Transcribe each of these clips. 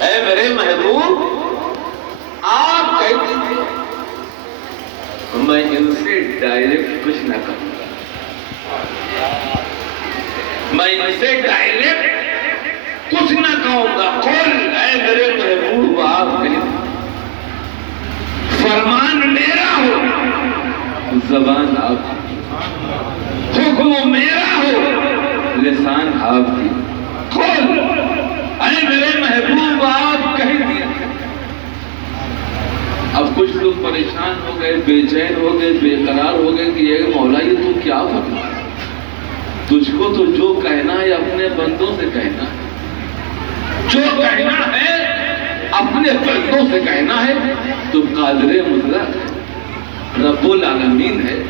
اے میرے محبوب آپ کہتے تھے میں ان سے ڈائریکٹ کچھ نہ کروں گا، میں ان سے ڈائریکٹ کچھ نہ کہوں گا۔ قل، اے میرے محبوب آپ کہتے تھے فرمان میرا ہو زبان آپ کی، حکم میرا ہو لسان آپ کی۔ قل، اے میرے محبوب آپ کہہ دیا۔ اب کچھ لوگ پریشان ہو گئے، بے چین ہو گئے، بے قرار ہو گئے کہ یہ مولا یہ تو کیا فرما ہے؟ تجھ کو تو جو کہنا ہے اپنے بندوں سے کہنا ہے، جو کہنا ہے اپنے بندوں سے کہنا ہے۔ تو قادر مطلق ہے، رب العالمین ہے،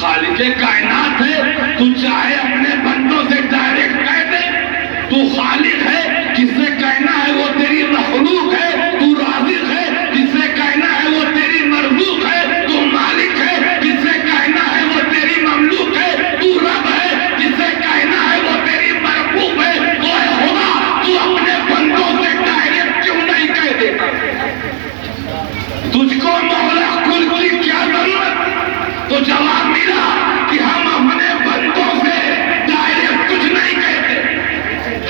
خالق کائنات ہے، تو چاہے اپنے بندوں سے ڈائریکٹ کہہ دے۔ تو خالق ہے، جس سے کہنا ہے وہ تیری مخلوق ہے۔ تو رازق ہے، جس سے کہنا ہے وہ تیری مرزوق ہے۔ تو مالک ہے، جس سے کہنا ہے وہ تیری مملوک ہے۔ تو رب ہے، جس سے کہنا ہے وہ تیری مربوب ہے۔ تو اے خدا، تو اپنے بندوں سے ڈائریکٹ کیوں نہیں کہہ دیتا؟ تجھ کو مولا کل کی کیا ضرورت؟ تو جواب ملا کہ ہم اپنے بندوں سے ڈائریکٹ کچھ نہیں کہتے،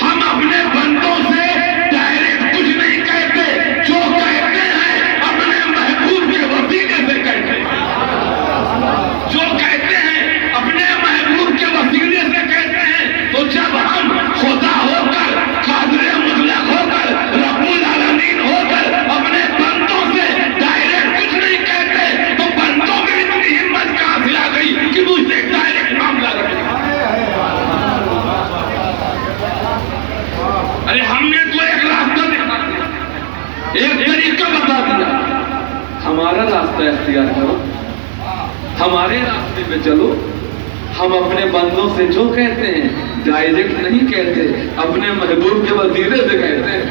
ہم اپنے بندوں سے ڈائریکٹ کچھ نہیں کہتے، جو کہتے ہیں اپنے محبوب کے وسیلے سے کہتے ہیں، جو کہتے ہیں اپنے محبوب کے وسیلے سے کہتے ہیں۔ تو جب ہم خدا ہو کر، قادر مطلق ہو کر، رب العالمین ہو کر اپنے بندوں سے ڈائریکٹ کچھ نہیں کہتے، تو بندوں میں اتنی ہمت کہاں سے آ گئی کہ مجھ سے ڈائریکٹ معاملہ رکھے؟ ارے ہم نے تو ایک راستہ دکھا دیا، ایک طریقہ بتا دیا، ہمارا راستہ اختیار کرو، ہمارے راستے پہ چلو۔ ہم اپنے بندوں سے جو کہتے ہیں ڈائریکٹ نہیں کہتے، اپنے محبوب کے وسیلے سے کہتے ہیں۔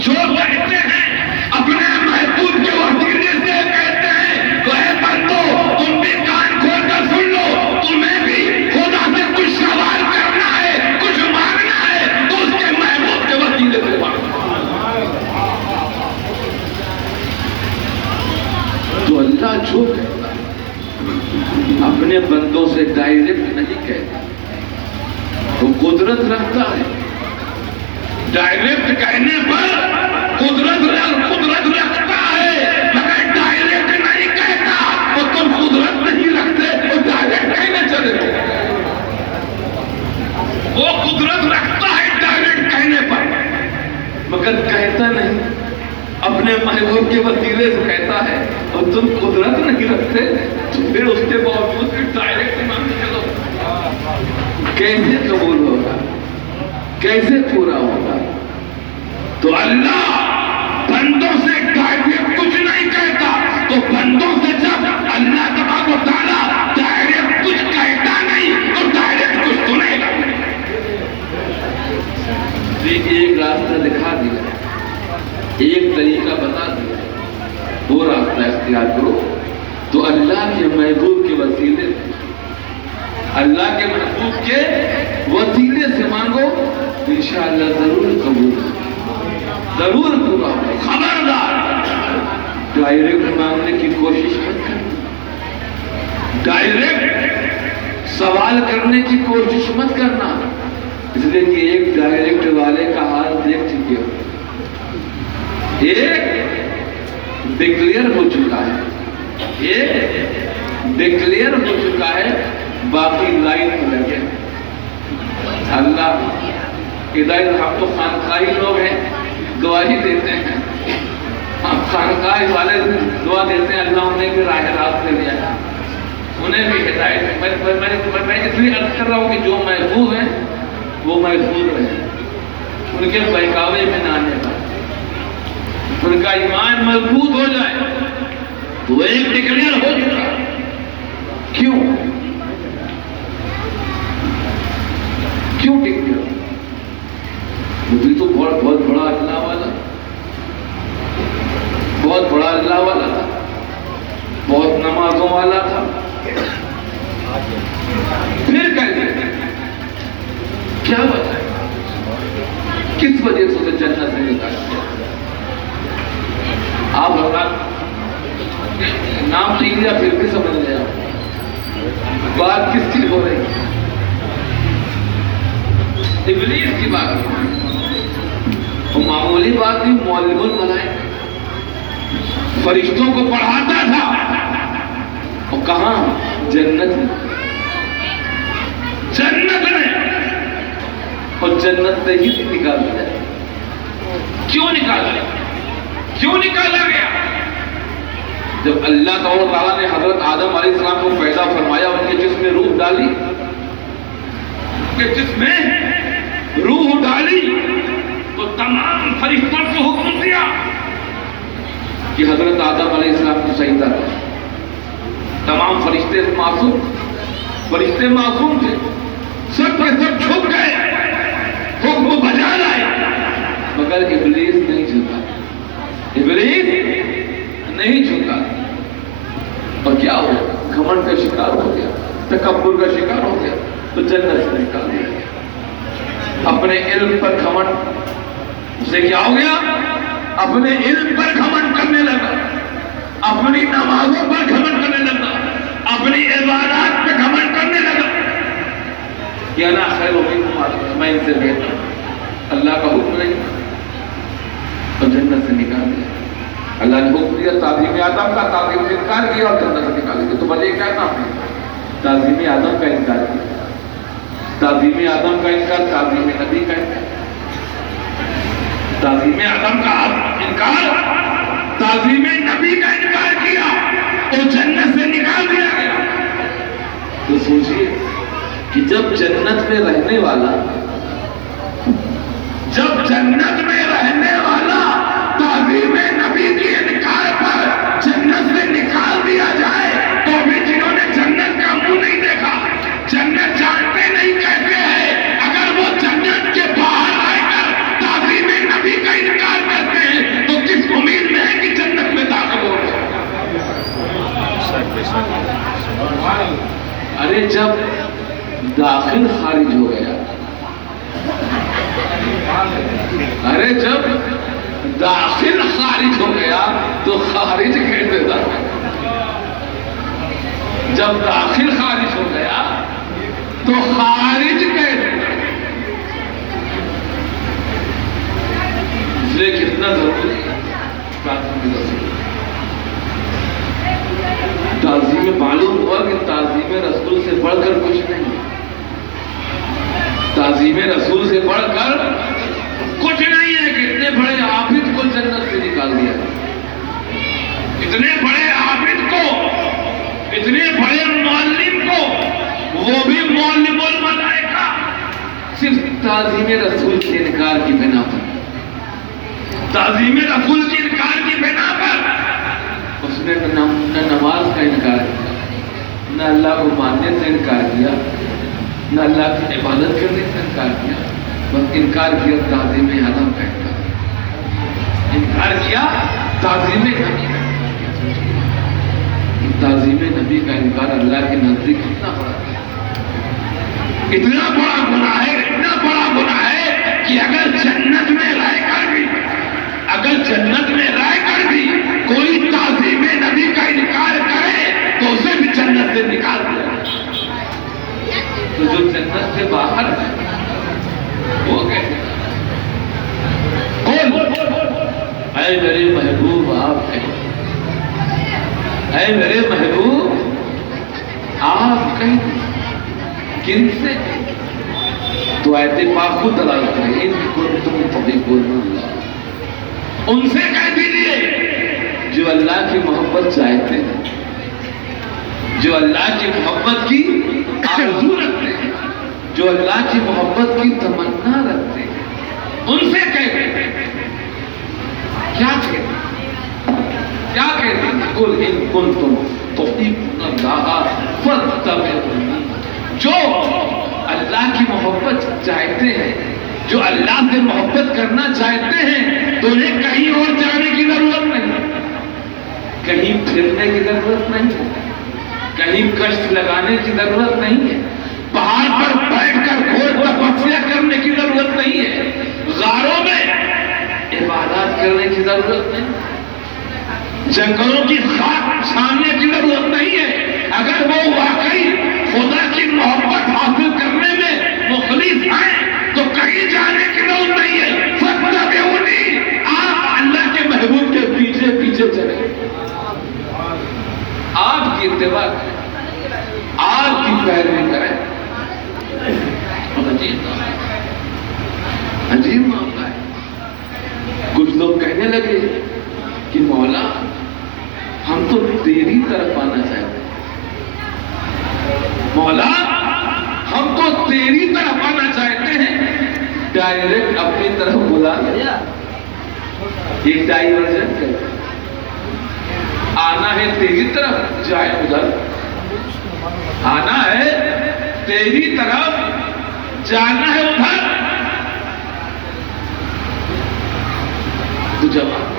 جو کہتے ہیں اپنے محبوب کے وسیلے سے کہتے ہیں۔ تو اے بندو، تم بھی کان کھول کر سن لو، تمہیں بھی خدا سے کچھ سوال کرنا ہے، کچھ مانگنا ہے، تو اس کے محبوب کے وسیلے سے مانگو۔ تو اللہ جو کہتا ہے اپنے بندوں سے ڈائریکٹ نہیں کہتا، وہ قدرت رکھتا ہے۔ ڈائریکٹ کہنے پر قدرت رکھتا ہے، مگر ڈائریکٹ نہیں کہتا۔ تو تم قدرت نہیں رکھتے تو ڈائریکٹ کہنے چلے گئے۔ وہ قدرت رکھتا ہے ڈائریکٹ کہنے پر، مگر کہتا نہیں، اپنے محبوب کے وسیلے سے کہتا ہے۔ اور تم قدرت نہیں رکھتے تو پھر اس کے باوجود بھی ڈائریکٹ مانتے چلو، کیسے قبول ہوگا، کیسے پورا ہوگا؟ تو اللہ بندوں سے ڈائریکٹ کچھ نہیں کہتا، تو بندوں سے جب اللہ تبارک و تعالیٰ ڈائریکٹ کچھ کہتا نہیں تو ڈائریکٹ کچھ سنے گا۔ ایک راستہ دکھا دیا، ایک طریقہ بتا دیا، وہ راستہ اختیار کرو۔ تو اللہ کے محبوب کے وسیلے سے، اللہ کے محبوب کے وسیلے سے مانگو، انشاءاللہ ضرور قبول ہوگا، ضرور پورا ہوگا۔ خبردار ڈائریکٹ مانگنے کی کوشش مت کرنا، ڈائریکٹ سوال کرنے کی کوشش مت کرنا، اس لیے کہ ایک ڈائریکٹ والے کا حال دیکھ چکے ہو، ایک ڈکلیئر ہو چکا ہے، ایک ڈکلیئر ہو چکا ہے، باقی لائن میں لگے۔ اللہ ادھر ہم تو خانقاہی لوگ ہیں، دعا ہی دیتے ہیں، ہم خانقاہی والے دعا دیتے ہیں اللہ انہیں بھی راہ راست دے دیا، انہیں بھی ہدایت۔ میں اس لیے عرض کر رہا ہوں کہ جو محفوظ ہیں وہ محفوظ رہیں، ان کے بہکاوے میں نہ آنے کا، ان کا ایمان مضبوط ہو جائے۔ وہ ایک ڈکلیئر ہو چکا، کیوں ڈکلیئر؟ وہ بھی تو بہت بڑا اللہ والا، بہت بڑا اللہ والا تھا، بہت نمازوں والا تھا، پھر کیسے کیا بتائے؟ کس وجہ سے اسے جنت سے نکال دیا؟ آپ نام نہیں لیا پھر بھی سمجھ لیا بات کس کی ہو رہی ہے؟ ابلیس کی بات ہے، وہ معمولی بات نہیں، معلم الملائکہ فرشتوں کو پڑھاتا تھا، اور کہاں؟ جنت میں، جنت میں، اور جنت سے ہی نکال دیا۔ کیوں نکالا گیا؟ کیوں نکالا گیا؟ جب اللہ تعالیٰ نے حضرت آدم علیہ السلام کو پیدا فرمایا، ان کے جسم میں روح ڈالی، ان کے جسم میں روح ڈالی، تو تمام فرشتوں کو حکم دیا کہ حضرت آدم علیہ السلام کو سجدہ کرو۔ تمام فرشتے معصوم تھے، سب کے سب جھک گئے، حکم بجا لائے، مگر ابلیس نہیں جھکا، ابلیس نہیں جھکا۔ اور کیا ہوا؟ گھمنڈ کا شکار ہو گیا، تکبر کا شکار ہو گیا، تو جنت سے نکال دیا گیا۔ اپنے علم پر گھمنڈ، اسے کیا ہو گیا؟ اپنے علم پر گھمنڈ کرنے لگا، اپنی نمازوں پر گھمنڈ کرنے لگا، اپنی عبادات پہ گھمنڈ کرنے لگا، یا نا خیر ہوگی، میں ان سے بہتر، اللہ کا حکم نہیں، اور جنت سے نکال دیا۔ اللہ نے حکم دیا تعظیم آدم کا، تعظیم سے انکار کیا اور جنت سے نکال دیا۔ تو وجہ کیا تھا؟ تعظیم آدم کا انکار کیا، تعظیم آدم کا انکار، تعظیم نبی کا انکار، تعظیم آدم کا انکار، تعظیم نبی کا انکار کیا تو جنت سے نکال دیا گیا۔ تو سوچئے کہ جب جنت میں رہنے والا تعظیم نبی کے انکار پر جنت سے نکال دیا جائے، تو بھی جنہوں نے جنت کا منہ نہیں دیکھا، جنت جانتے نہیں کہتے ہیں، اگر وہ جنت کے باہر آئے کر تعظیم نبی کا انکار کرتے ہیں تو کس امید میں ہے کہ جنت میں داخل ہو گئے؟ ارے جب داخل خارج ہو گیا، ارے جب داخل خارج ہو گیا تو خارج کیسے تھا؟ جب داخل خارج ہو گیا تو خارج کیسے تھا؟ اس لیے کتنا ضروری ہے تعظیم۔ معلوم ہوا کہ تعظیم رسول سے بڑھ کر کچھ نہیں، تعظیم رسول سے بڑھ کر کچھ نہیں ہے کہ اتنے بڑے عابد کو جنت سے نکال دیا، اتنے بڑے عابد کو، اتنے بڑے معلم کو، وہ بھی معلم الملائکہ، صرف تعظیم رسول کے انکار کی بنا پر، تعظیم رسول کے انکار کی بنا پر اس نے نہ نماز کا انکار کیا، نہ اللہ کو ماننے سے انکار کیا، نہ اللہ کی عبادت کرنے سے انکار کیا، بس انکار کیا تعظیم آدم کا انکار کیا، تعظیم نبی کا، تعظیم نبی کا انکار اللہ کے نزدیک کتنا بڑا ہے، اتنا بڑا گناہ ہے، اتنا بڑا گناہ ہے کہ اگر جنت میں رہ کر بھی، اگر جنت میں رہ کر بھی کوئی تعظیم نبی کا انکار کرے تو اسے بھی جنت سے نکال دیا۔ تو جو جنت سے باہر ہے وہ کہتے ہیں اے میرے محبوب آپ کہیں، اے میرے محبوب آپ کہیں، کن سے کہیں؟ تو آیت پاک خود دلالت کرے ان کنتم تحبون اللہ، ان سے کہہ دیجئے جو اللہ کی محبت چاہتے ہیں، جو اللہ کی محبت کی آرزو رکھتے ہیں، جو اللہ کی محبت کی تمنا رکھتے ہیں، ان سے کہتے ہیں، کیا کہتے ہیں؟ کیا کہتے ہیں؟ قل ان کنتم تحبون اللہ فاتبعونی، جو اللہ کی محبت چاہتے ہیں، جو اللہ سے محبت کرنا چاہتے ہیں، تو انہیں کہیں اور جانے کی ضرورت نہیں، کہیں پھرنے کی ضرورت نہیں ہے، کہیں کشت لگانے کی ضرورت نہیں ہے، پہاڑ پر بیٹھ کر گھور تپسیا کرنے کی ضرورت نہیں ہے، غاروں میں عبادات کرنے کی ضرورت نہیں، جنگلوں کی خاک چھاننے کی ضرورت نہیں ہے۔ اگر وہ واقعی خدا کی محبت حاصل کرنے میں مخلص ہیں تو کہیں جانے کی ضرورت نہیں ہے۔ فاتبعونی، آپ اللہ کے محبوب کے پیچھے پیچھے چلیں، آپ کی اتباع کریں، آپ کی پیروی کریں۔ عجیب معاملہ ہے۔ کچھ لوگ کہنے لگے کہ مولا ہم تو تیری طرف آنا چاہتے ہیں، مولا ہم تو تیری طرف آنا چاہتے ہیں، ڈائریکٹ اپنی طرف بلا لیا، ایک ڈائیورژن کرتے، آنا ہے تیری طرف جائے ادھر، آنا ہے تیری طرف جانا ہے ادھر۔ تو جواب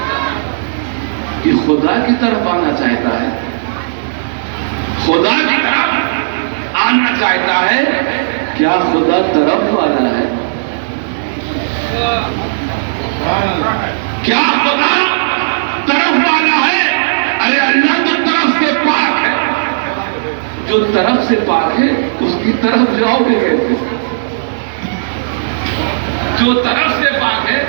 کہ خدا کی طرف آنا چاہتا ہے، خدا کی طرف آنا چاہتا ہے، کیا خدا طرف والا ہے؟ کیا خدا طرف والا ہے؟ ارے اللہ تو طرف سے پاک ہے۔ جو طرف سے پاک ہے اس کی طرف جاؤ گے کیسے؟ جو طرف سے پاک ہے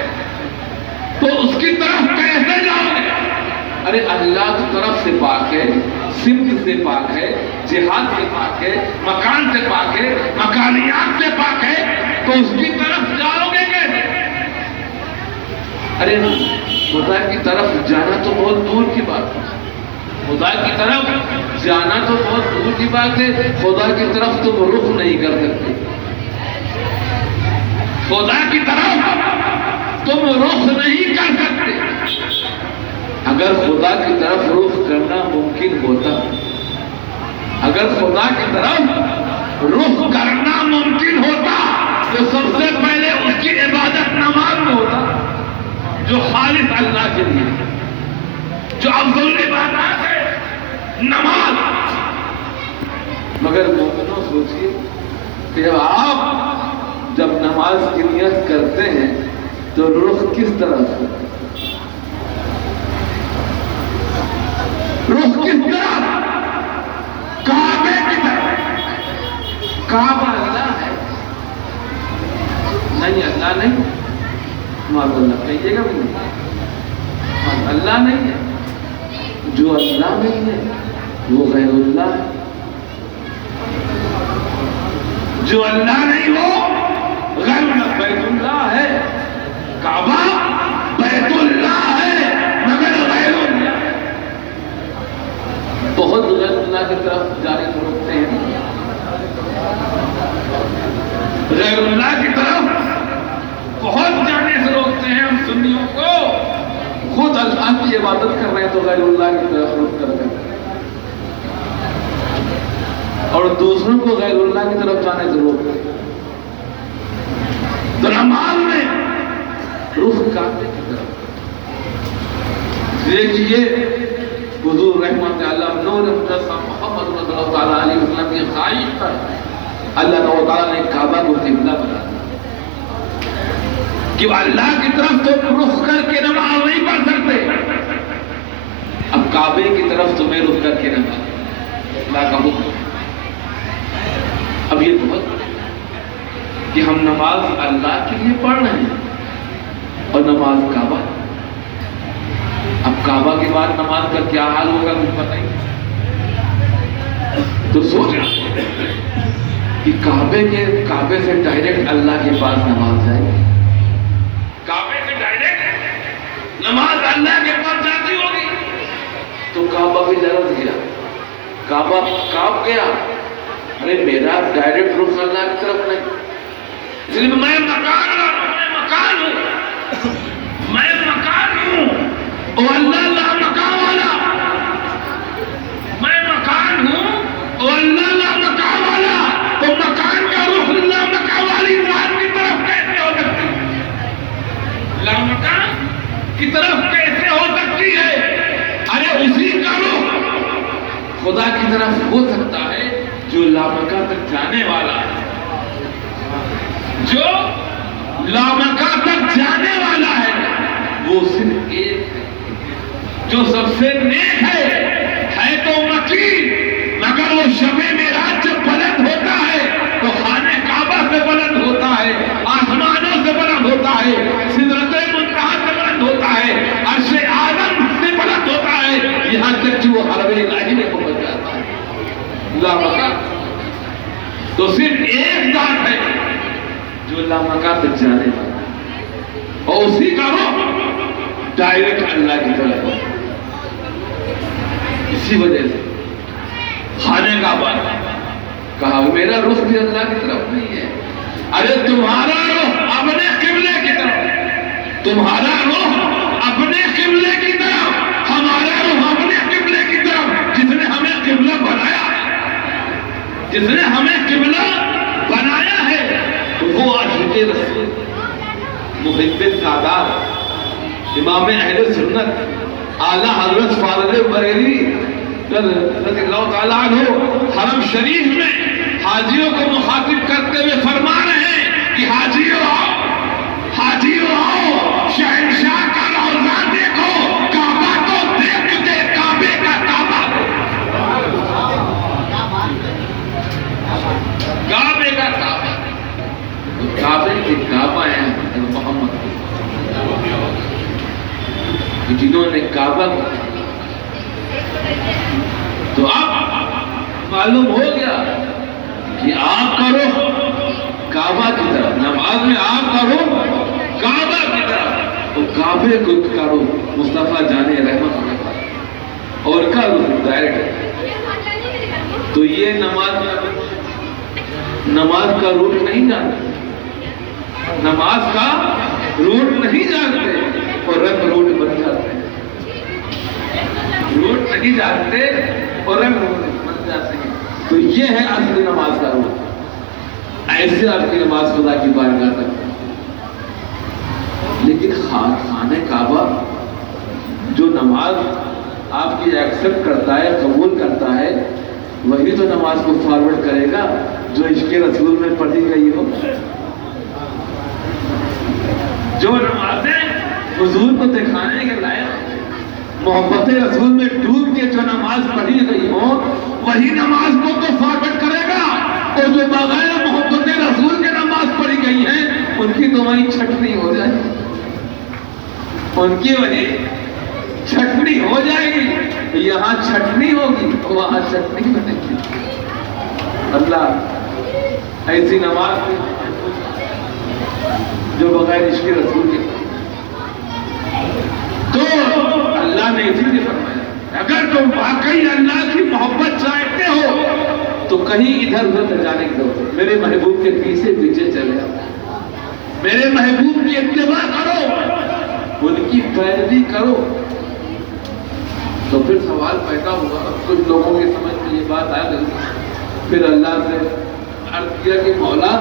تو اس کی طرف کیسے جاؤ گے؟ ارے اللہ تو طرف سے پاک ہے، سمت سے پاک ہے، جہاد سے پاک ہے، مکان سے پاک ہے، مکانیات سے پاک ہے، تو اس کی طرف جاؤ گے کیسے؟ ارے خدا کی طرف جانا تو بہت دور کی بات ہے، خدا کی طرف جانا تو بہت دور کی بات ہے، خدا کی طرف تم رخ نہیں کر سکتے، خدا کی طرف تم رخ نہیں کر سکتے۔ اگر خدا کی طرف رخ کرنا ممکن ہوتا، اگر خدا کی طرف رخ کرنا ممکن ہوتا تو سب سے پہلے اس کی عبادت نماز میں ہوتا، جو خالص اللہ کے لیے، جو افضل عبادات ہے نماز۔ مگر مومنوں سوچیے کہ جب آپ جب نماز کی نیت کرتے ہیں تو رخ کس طرف ہے؟ رخ کس طرف؟ کعبے کی طرف۔ کعبہ اللہ ہے؟ نہیں، اللہ نہیں، معاذ اللہ کہیے گا بھی نہیں، اللہ نہیں ہے، جو اللہ نہیں ہے وہ غیر اللہ ہے، جو اللہ نہیں ہو غیر اللہ۔ بیت اللہ ہے، کعبہ بیت اللہ ہے مگر غیر اللہ۔ بہت غیر اللہ کی طرف جانے سے روکتے ہیں، غیر اللہ کی طرف بہت جانے سے روکتے ہیں ہم سنیوں کو۔ خود اللہ کی عبادت کر رہے ہیں تو غیر اللہ کی طرف رخ کر رہے ہیں، اور دوسروں کو غیر اللہ کی طرف جانے سے روکتے ہیں۔ تو نماز میں رخ کعبے کی طرف دیکھیے، حضور رحمت اللہ نور مجسم محمد صلی اللہ تعالیٰ علیہ وسلم کی خواہش پر اللہ تعالیٰ نے کعبہ کو قبلہ بنا دیا کہ اللہ کی طرف تم رخ کر کے نماز نہیں پڑھ سکتے۔ اب کعبے کی طرف تمہیں رخ کر کے نماز، اللہ کا حکم۔ اب یہ بہت کہ ہم نماز اللہ کے لیے پڑھ رہے ہیں اور نماز کعبہ۔ اب کعبہ کے بعد نماز کا کیا حال ہوگا کچھ پتہ ہی نہیں۔ تو سوچ کہ کعبے سے ڈائریکٹ اللہ کے پاس نماز جائے گی، کعبے سے ڈائریکٹ نماز اللہ کے پاس جاتی ہوگی تو کعبہ بھی لرز گیا، کعبہ کانپ گیا۔ ارے میرا ڈائریکٹ رخ اللہ کی طرف نہیں، اس لیے میں مکان ہوں، میں مکان ہوں اور اللہ لا مکان والا، میں مکان ہوں اور اللہ لا مکان والا، تو مکان کا رخ لا مکان والی ذات کی طرف کیسے ہو سکتی ہے؟ لا مکان کی طرف کیسے ہو سکتی ہے؟ ارے اسی کا رخ خدا کی طرف ہو سکتا ہے جو لامکان تک جانے والا ہے، جو لامکان تک جانے والا ہے وہ صرف ایک ہے جو سب سے نیک ہے تو مکین، مگر وہ شب معراج جب بلند ہوتا ہے تو خانہ کعبہ سے بلند ہوتا ہے، آسمانوں سے بلند ہوتا ہے، سدرۃ منتہا سے بلند ہوتا ہے، عرش اعظم سے بلند ہوتا ہے، یہاں تک کہ وہ حرم الہی میں پہنچ جاتا ہے۔ لامکان تو صرف ایک ذات ہے جو لامکان تک جانے والا ہے، اور اسی کا روح ڈائریکٹ اللہ کی طرف ہے۔ اسی وجہ سے خانہ کعبہ کہا میرا رخ بھی اللہ کی طرف نہیں ہے، ارے تمہارا رخ اپنے قبلے کی طرف، تمہارا رخ اپنے قبلے کی طرف، ہمارا رخ اپنے قبلے کی طرف۔ جس نے ہمیں قبلہ بنایا ہے، جس نے ہمیں قبلہ بنایا ہے وہ عاشق رسول، محب سادات، امام اہل سنت اعلیٰ حضرت فاضل بریلوی رضی اللہ تعالیٰ عنہ حرم شریف میں حاجیوں کو مخاطب کرتے ہوئے فرما رہے ہیں کہ حاجیوں آؤ، شہنشاہ کا روضہ دیکھو، کعبہ تو دیکھتے، کعبے کا کعبہ، کعبے کا کعبہ، کعبے کے کعبہ ہیں محمد جنہوں نے کعبہ کو، تو اب معلوم ہو گیا کہ آپ کا رخ کعبہ کی طرف، نماز میں آپ کا رخ کعبہ کی طرف، تو کعبے کو کا رخ مصطفیٰ جان رحمت ہوگا اور کا رخ ڈائریکٹ ہے۔ تو یہ نماز کا روٹ نہیں جانتے، نماز کا روٹ نہیں جانتے اور رنگ روٹ بن جاتے ہیں، روٹ نہیں جانتے اور رنگ روٹ بن جاتے ہیں۔ تو یہ ہے اصل نماز کا روٹ، ایسے آپ کی نماز خدا کی بارگاہ تک۔ لیکن خانہ کعبہ جو نماز آپ کی ایکسپٹ کرتا ہے، قبول کرتا ہے، وہی تو نماز کو فارورڈ کرے گا جو عشق رسول میں پڑھی گئی ہو، جو نمازیں حضور کو دکھانے کے لائق، محبت رسول میں ڈوب کے جو نماز پڑھی گئی ہو وہی نماز کو تو فارورڈ کرے گا، اور جو بغیر محبت رسول کے نماز پڑھی گئی ہیں ان کی تو وہیں چھٹنی ہو جائے گی، ان کی وہیں چھٹنی ہو جائے گی، یہاں چھٹنی ہوگی وہاں چھٹنی بنے گی۔ اللہ ایسی نماز جو بغیر عشق رسول کے، تو اللہ نے اسی لیے فرمایا اگر تم واقعی اللہ کی محبت چاہتے ہو تو کہیں ادھر ادھر نہ جانے کی ضرورت ہے، میرے محبوب کے پیچھے پیچھے چلے آؤ، میرے محبوب کی اتباع کرو، ان کی پیروی کرو۔ تو پھر سوال پیدا ہوا، کچھ لوگوں کی سمجھ میں یہ بات آ گئی، پھر اللہ سے عرض کیا کہ مولا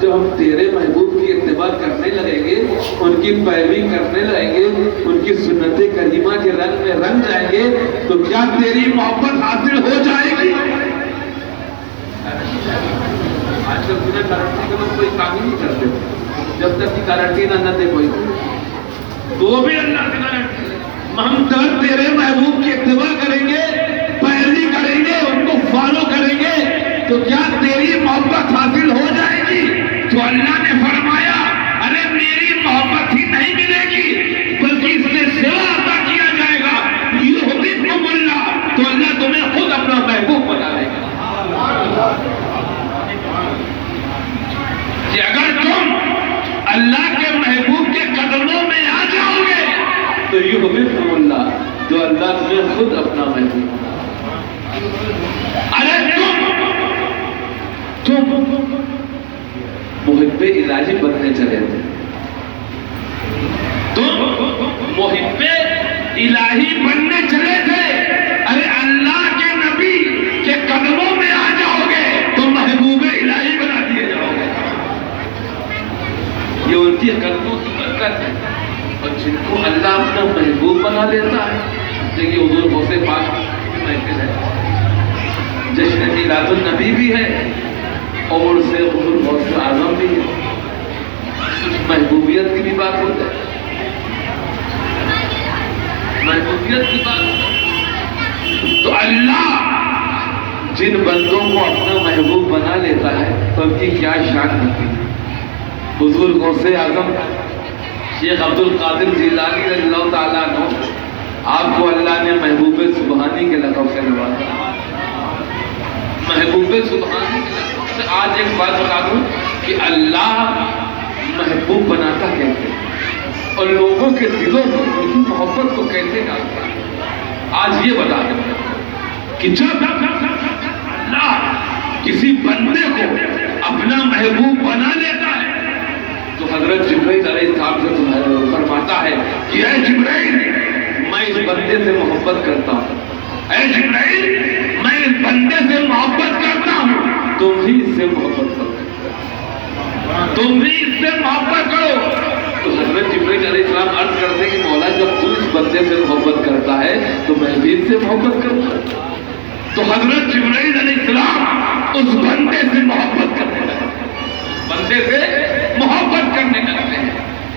جب ہم تیرے محبوب کی اتباع کرنے لگیں گے، ان کی پیروی کرنے لگیں گے، ان کی سنت کریمہ کے رنگ میں رنگ جائیں گے تو کیا تیری محبت حاصل ہو جائے گی؟ آج کل بنا گارنٹی کا کوئی کام ہی نہیں کرتے، جب تک کی گارنٹی نہ دے کوئی، تو بھی اللہ کی گارنٹی ہے، ہم تیرے محبوب کی اتباع کریں گے، پیروی کریں گے، ان کو فالو کریں گے تو کیا تیری محبت حاصل ہو جائے گی؟ تو اللہ نے فرمایا ارے میری محبت ہی نہیں ملے گی بلکہ اس سے سوا عطا کیا جائے گا، یحببکم اللہ، تو اللہ تمہیں خود اپنا محبوب بنا لے گا۔ کہ اگر تم اللہ کے محبوب کے قدموں میں آ جاؤ گے تو یحببکم اللہ، جو اللہ تمہیں خود اپنا محبوب بنا۔ ارے تم محب الہی بننے چلے تھے، تم محب الہی بننے چلے تھے، ارے اللہ کے نبی کے قدموں میں آ جاؤ گے تو محبوب الہی بنا دیے جاؤ گے۔ یہ ان کی قدموں کی برکت ہے، اور جن کو اللہ اپنا محبوب بنا لیتا ہے، دیکھیے حضور غوث پاک کی محفل ہے، جشن میلاد النبی بھی ہے اور سے حضور غوث اعظم بھی ہے، کچھ محبوبیت کی بھی بات ہو جائے، محبوبیت کی بات ہو جائے تو اللہ جن بندوں کو اپنا محبوب بنا لیتا ہے تو ان کی کیا شان ہوتی ہے۔ حضور غوث اعظم شیخ عبد القادر جیلانی رضی اللہ تعالیٰ عنہ، آپ کو اللہ نے محبوب سبحانی کے لقب سے نوازا، محبوب سبحانی کے لقب سے۔ آج ایک بات بتا دوں کہ اللہ محبوب بناتا کیسے اور لوگوں کے دلوں میں ان کی محبت کو کیسے ڈالتا ہے، آج یہ بتا دیں کہ جب اللہ کسی بندے کو اپنا محبوب بنا لیتا ہے تو حضرت جبرائیل علیہ السلام سے فرماتا ہے کہ اے جبرائیل میں اس بندے سے محبت کرتا ہوں، اے جبرائیل میں اس بندے سے محبت کرتا ہوں، تم بھی اس سے محبت کرو، تم بھی اس سے محبت کرو۔ تو حضرت جبرائیل علیہ السلام عرض کرتے کہ مولا جب تو اس بندے سے محبت کرتا ہے تو میں بھی اس سے محبت کروں گا۔ تو حضرت جبرائیل علیہ السلام اس بندے سے محبت کرنے لگتے ہیں، بندے سے محبت کرنے لگتے ہیں۔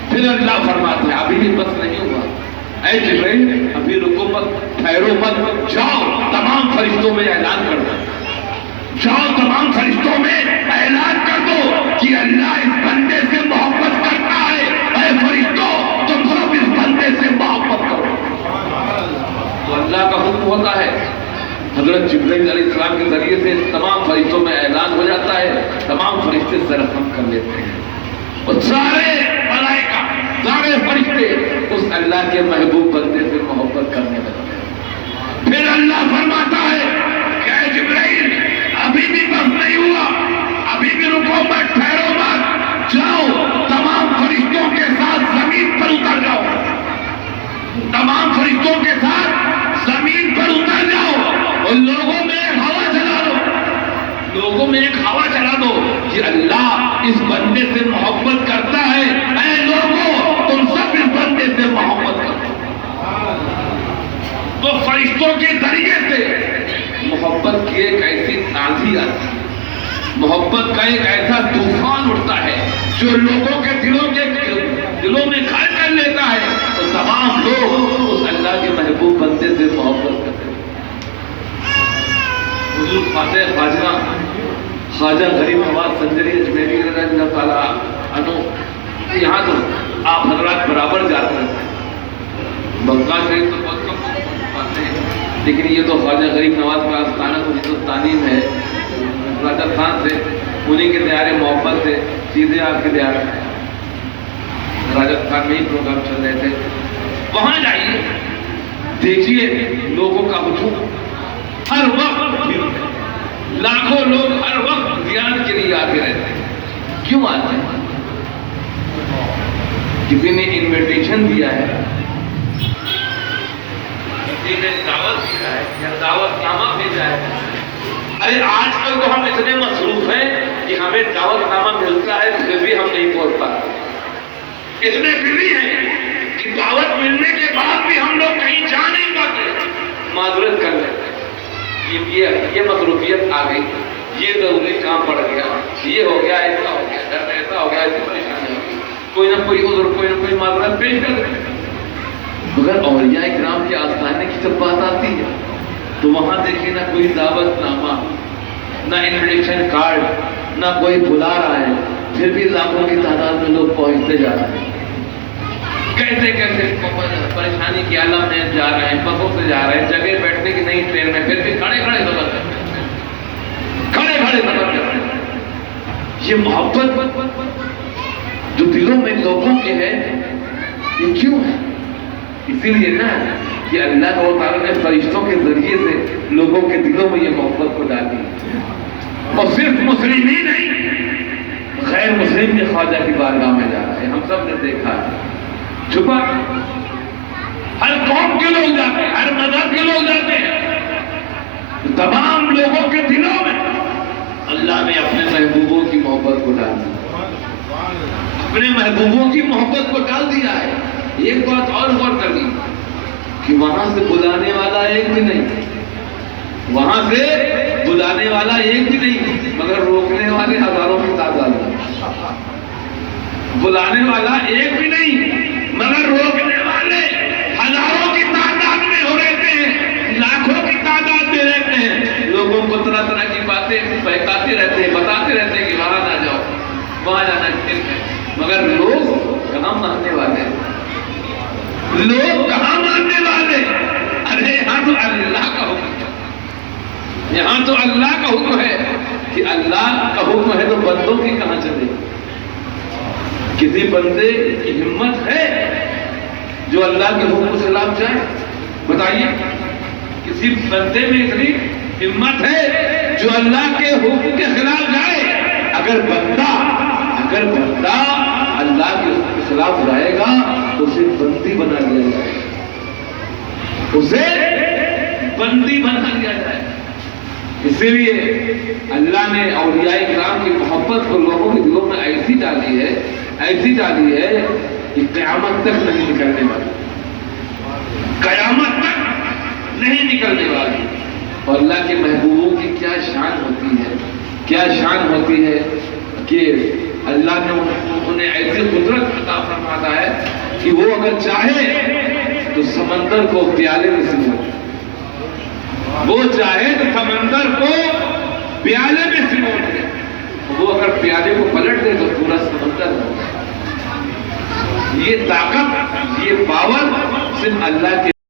پھر اللہ فرماتا ہے ابھی بھی بس نہیں ہوا، اے جبرائیل ابھی رکو مت، ٹھہرو مت، جاؤ تمام فرشتوں میں اعلان کر دو، جاؤ تمام فرشتوں میں اعلان کر دو کہ اللہ اس بندے سے محبت کرتا ہے، اے فرشتوں تم سب اس بندے سے محبت کرو۔ تو اللہ کا حکم ہوتا ہے، حضرت جبرائیل علیہ السلام کے ذریعے سے تمام فرشتوں میں اعلان ہو جاتا ہے، تمام فرشتے سرخم کر لیتے ہیں اور سارے ملائکہ سارے فرشتے اس اللہ کے محبوب بندے سے محبت کرنے لگتے ہیں۔ پھر اللہ فرماتا ہے کہ اے جبرائیل ابھی بھی بس نہیں ہوا، ابھی بھی رکو مت، ٹھہرو مت، جاؤ تمام فرشتوں کے ساتھ زمین پر اتر جاؤ، تمام فرشتوں کے ساتھ زمین پر اتر جاؤ اور لوگوں میں ایک ہوا چلا دو، لوگوں میں ایک ہوا چلا دو کہ اللہ اس بندے سے محبت کرتا ہے، اے لوگوں تم سب اس بندے سے محبت کرو۔ تو فرشتوں کے ذریعے سے محبت کی ایک ایسی آندھی آتی ہے، محبت کا ایک ایسا طوفان اٹھتا ہے جو لوگوں کے دلوں میں گھر کر لیتا ہے، تو تمام لوگ اس اللہ کے محبوب بندے سے محبت کرتے ہیں۔ حضور خواجہ خواجہ غریب نواز سنجری اجمیری رضی اللہ تعالیٰ عنہ، یہاں تو آپ حضرات برابر جاتے ہیں، بنگال شریف تو بہت کم پاتے ہیں، لیکن یہ تو خواجہ غریب نواز کا آستانہ تو ہندوستانی میں ہے، راجستھان سے انہیں کے دیار محبت سے چیزیں آپ کے دیار ہیں، راجستھان میں ہی پروگرام چل رہے تھے، وہاں جائیے دیکھیے لوگوں کا ہجوم، ہر وقت لاکھوں لوگ ہر وقت زیارت کے لیے آتے رہتے ہیں۔ کیوں آتے ہیں؟ کسی نے انویٹیشن دیا ہے، کسی نے دعوت دیا ہے یا دعوت نامہ بھیجا ہے۔ ارے آج کل تو ہم اتنے مصروف ہیں کہ ہمیں دعوت نامہ ملتا ہے پھر بھی ہم نہیں پہنچ پاتے، اتنے بزی ہیں کہ دعوت ملنے کے بعد بھی ہم لوگ کہیں جا نہیں پاتے، معذرت کر لیتے ہیں، یہ مصروفیت آ گئی، یہ ضروری کام پڑ گیا، یہ ہو گیا، ایسا ہو گیا، گھر میں ایسا ہو گیا، ایسی پریشانی ہو گئی، کوئی نہ کوئی عذر، کوئی نہ کوئی معذرت پیش کر دیتے ہیں۔ مگر اولیاء کرام کے آستانے کی جب بات آتی ہے تو وہاں دیکھیں نہ کوئی دعوت نامہ، نہ انویٹیشن کارڈ، نہ کوئی بلا رہا ہے، پھر بھی لاکھوں کی تعداد میں لوگ پہنچتے جا رہے ہیں، کیسے کیسے پریشانی کے عالم میں جا رہے ہیں، بسوں سے جا رہے ہیں، جگہ بیٹھنے کی نہیں ٹرین میں، پھر بھی کھڑے کھڑے سفر کرتے ہیں، کھڑے کھڑے سفر کرتے ہیں۔ یہ محبت جو دلوں میں لوگوں کے ہے یہ کیوں ہے؟ اسی لیے نا کہ اللہ تعالیٰ نے فرشتوں کے ذریعے سے لوگوں کے دلوں میں یہ محبت کو ڈالی، اور صرف مسلم ہی نہیں غیر مسلم بھی خواجہ کی بارگاہ میں جا رہے ہیں، ہم سب نے دیکھا ہے، چھپا ہر قوم کے لوگ جاتے ہیں، ہر مذہب کے لوگ جاتے ہیں، تمام لوگوں کے دلوں میں اللہ نے اپنے محبوبوں کی محبت کو ڈال دیا، اپنے محبوبوں کی محبت کو ڈال دیا ہے۔ ایک بات اور غور کر لی کہ وہاں سے بلانے والا ایک بھی نہیں، وہاں سے بلانے والا ایک بھی نہیں، مگر روکنے والے ہزاروں کی تعداد ہے۔ بلانے والا ایک بھی نہیں، مگر روکنے والے ہزاروں کی تعداد میں ہو رہتے ہیں، لاکھوں کی تعداد میں رہتے ہیں، لوگوں کو طرح طرح کی باتیں بہکاتے رہتے ہیں، بتاتے رہتے ہیں کہ وہاں نہ جاؤ، وہاں جانا ٹھیک ہے، مگر لوگ کہاں ماننے والے، لوگ کہاں ماننے والے؟ ارے یہاں تو اللہ کا حکم ہے، یہاں تو اللہ کا حکم ہے، کہ اللہ کا حکم ہے تو بندوں کی کہاں چلے؟ کسی بندے کی ہمت ہے جو اللہ کے حکم کے خلاف جائے؟ بتائیے، کسی بندے میں اتنی ہمت ہے جو اللہ کے حکم کے خلاف جائے؟ اگر بندہ اللہ کے حکم کے خلاف جائے گا تو اسے بندی بنا لیا جائے گا، اسے بندی بنا لیا جائے گا۔ اسی لیے اللہ نے اولیاء کرام کی محبت کو لوگوں کے دلوں میں ایسی ڈالی ہے کہ قیامت تک نہیں نکلنے والی، قیامت تک نہیں نکلنے والی۔ اور اللہ کے محبوبوں کی کیا شان ہوتی ہے کہ اللہ نے انہیں ایسی قدرت عطا فرماتا ہے کہ وہ اگر چاہے تو سمندر کو پیالے میں سمو دے، وہ چاہے تو سمندر کو پیالے میں سمو دے، وہ اگر پیالے کو پلٹ دے تو پورا سمندر ہو جائے۔ یہ طاقت، یہ پاور صرف اللہ کے